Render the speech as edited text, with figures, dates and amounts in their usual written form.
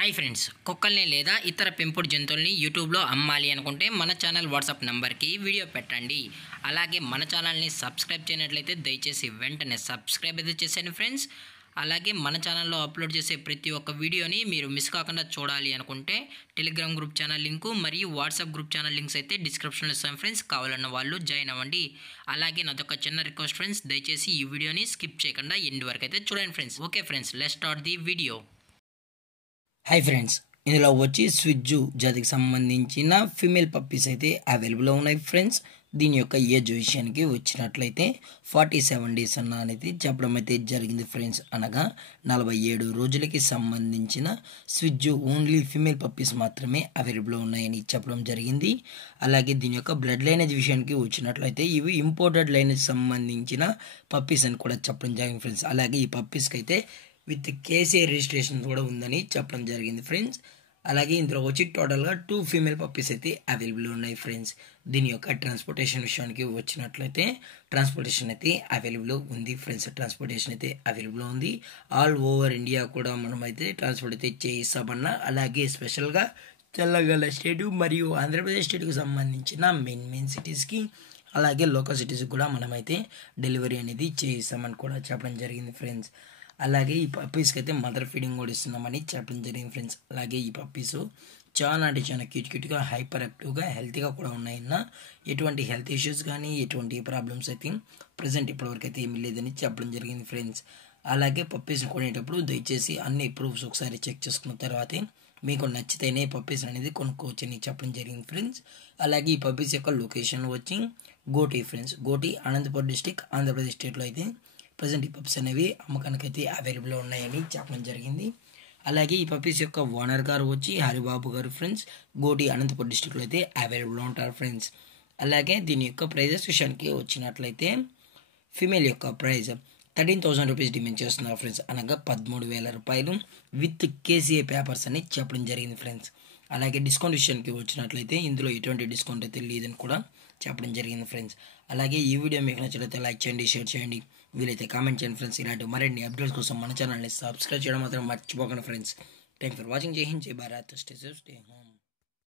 Hi friends, కుక్కల్ని లేదా ఇతర పెంపుడు జంతువుల్ని యూట్యూబ్లో అమ్మాలి అనుకుంటే మన ఛానల్ వాట్సాప్ నెంబర్కి వీడియో పెట్టండి. అలాగే మన ఛానల్ని సబ్స్క్రైబ్ చేయనట్లయితే దయచేసి వెంటనే సబ్స్క్రైబ్ అయితే చేసేయండి ఫ్రెండ్స్. అలాగే మన ఛానల్లో అప్లోడ్ చేసే ప్రతి ఒక్క వీడియోని మీరు మిస్ కాకుండా చూడాలి అనుకుంటే టెలిగ్రామ్ గ్రూప్ ఛానల్ లింకు మరియు వాట్సాప్ గ్రూప్ ఛానల్ లింక్స్ అయితే డిస్క్రిప్షన్లో ఇస్తాం ఫ్రెండ్స్. కావాలన్న వాళ్ళు జాయిన్ అవ్వండి. అలాగే నాదొక చిన్న రిక్వెస్ట్ ఫ్రెండ్స్, దయచేసి ఈ వీడియోని స్కిప్ చేయకుండా ఎండ్ వరకు అయితే చూడండి friends. Okay friends, let's start the video. Hi friends, ఇందులో వచ్చి స్విజ్జు జాతికి సంబంధించిన ఫీమేల్ పప్పీస్ అయితే అవైలబుల్లో ఉన్నాయి ఫ్రెండ్స్. దీని యొక్క ఏజ్ విషయానికి వచ్చినట్లయితే 47 డేస్ అనేది చెప్పడం అయితే జరిగింది ఫ్రెండ్స్. అనగా 47 రోజులకి సంబంధించిన స్విజ్జు ఓన్లీ ఫీమేల్ పప్పీస్ మాత్రమే అవైలబుల్లో ఉన్నాయని చెప్పడం జరిగింది. అలాగే దీని యొక్క బ్లడ్ లైనేజ్ విషయానికి వచ్చినట్లయితే ఇవి ఇంపోర్టెడ్ లైనేజ్ సంబంధించిన పప్పీస్ అని కూడా చెప్పడం జరిగింది ఫ్రెండ్స్. అలాగే ఈ పప్పీస్కి అయితే విత్ కేసీఐ రిజిస్ట్రేషన్ కూడా ఉందని చెప్పడం జరిగింది ఫ్రెండ్స్. అలాగే ఇందులో వచ్చి టోటల్గా 2 ఫీమేల్ పప్పీస్ అయితే అవైలబుల్ ఉన్నాయి ఫ్రెండ్స్. దీని యొక్క ట్రాన్స్పోర్టేషన్ విషయానికి వచ్చినట్లయితే ట్రాన్స్పోర్టేషన్ అయితే అవైలబుల్ ఉంది ఫ్రెండ్స్. ట్రాన్స్పోర్టేషన్ అయితే అవైలబుల్ ఉంది. ఆల్ ఓవర్ ఇండియా కూడా మనం అయితే ట్రాన్స్పోర్ట్ అయితే చేయిస్తామన్నా. అలాగే స్పెషల్గా తెలంగాణ స్టేటు మరియు ఆంధ్రప్రదేశ్ స్టేట్కి సంబంధించిన మెయిన్ సిటీస్కి అలాగే లోకల్ సిటీస్కి కూడా మనమైతే డెలివరీ అనేది చేయిస్తామని కూడా చెప్పడం జరిగింది ఫ్రెండ్స్. అలాగే ఈ పప్పీస్కి అయితే మదర్ ఫీడింగ్ కూడా ఇస్తున్నామని చెప్పడం జరిగింది ఫ్రెండ్స్. అలాగే ఈ పప్పీస్ చాలా అంటే చాలా క్యూట్గా హైపర్ యాక్టివ్గా హెల్తీగా కూడా ఉన్నాయన్న ఎటువంటి హెల్త్ ఇష్యూస్ కానీ ఎటువంటి ప్రాబ్లమ్స్ అయితే ప్రజెంట్ ఇప్పటివరకు అయితే ఏమీ లేదని చెప్పడం జరిగింది ఫ్రెండ్స్. అలాగే పప్పీస్ కొనేటప్పుడు దయచేసి అన్ని ప్రూఫ్స్ ఒకసారి చెక్ చేసుకున్న తర్వాతే మీకు నచ్చితేనే పప్పీస్ అనేది కొనుక్కోవచ్చు అని చెప్పడం జరిగింది ఫ్రెండ్స్. అలాగే ఈ పప్పీస్ యొక్క లొకేషన్ వచ్చి గోటి ఫ్రెండ్స్. గోటి అనంతపురం డిస్టిక్ ఆంధ్రప్రదేశ్ స్టేట్లో అయితే ప్రజెంట్ ఈ పప్పీస్ అనేవి అమ్మకానికి అయితే అవైలబుల్లో ఉన్నాయని చెప్పడం జరిగింది. అలాగే ఈ పప్పీస్ యొక్క ఓనర్ గారు వచ్చి హరిబాబు గారు ఫ్రెండ్స్. గోటి అనంతపురం డిస్టిక్లో అయితే అవైలబుల్లో ఉంటారు ఫ్రెండ్స్. అలాగే దీని యొక్క ప్రైజెస్ విషయానికి వచ్చినట్లయితే ఫీమేల్ యొక్క ప్రైజ్ 13,000 రూపీస్ డిమాండ్ చేస్తున్నారు ఫ్రెండ్స్. అనగా 13,000 రూపాయలు విత్ కేసీఏ పేపర్స్ అని చెప్పడం జరిగింది ఫ్రెండ్స్. అలాగే డిస్కౌంట్ విషయానికి వచ్చినట్లయితే ఇందులో ఎటువంటి డిస్కౌంట్ అయితే లేదని కూడా చెప్పడం జరిగింది ఫ్రెండ్స్. అలాగే ఈ వీడియో మీకు నచ్చినట్లయితే లైక్ చేయండి, షేర్ చేయండి, వీలైతే కామెంట్ చేయండి ఫ్రెండ్స్. ఇలాంటి మరిన్ని అప్డేట్స్ కోసం మన ఛానల్ని సబ్స్క్రైబ్ చేయడం మాత్రం మర్చిపోకండి ఫ్రెండ్స్. Thank for watching. జై హింద్, జై Bharat, stay safe, stay home.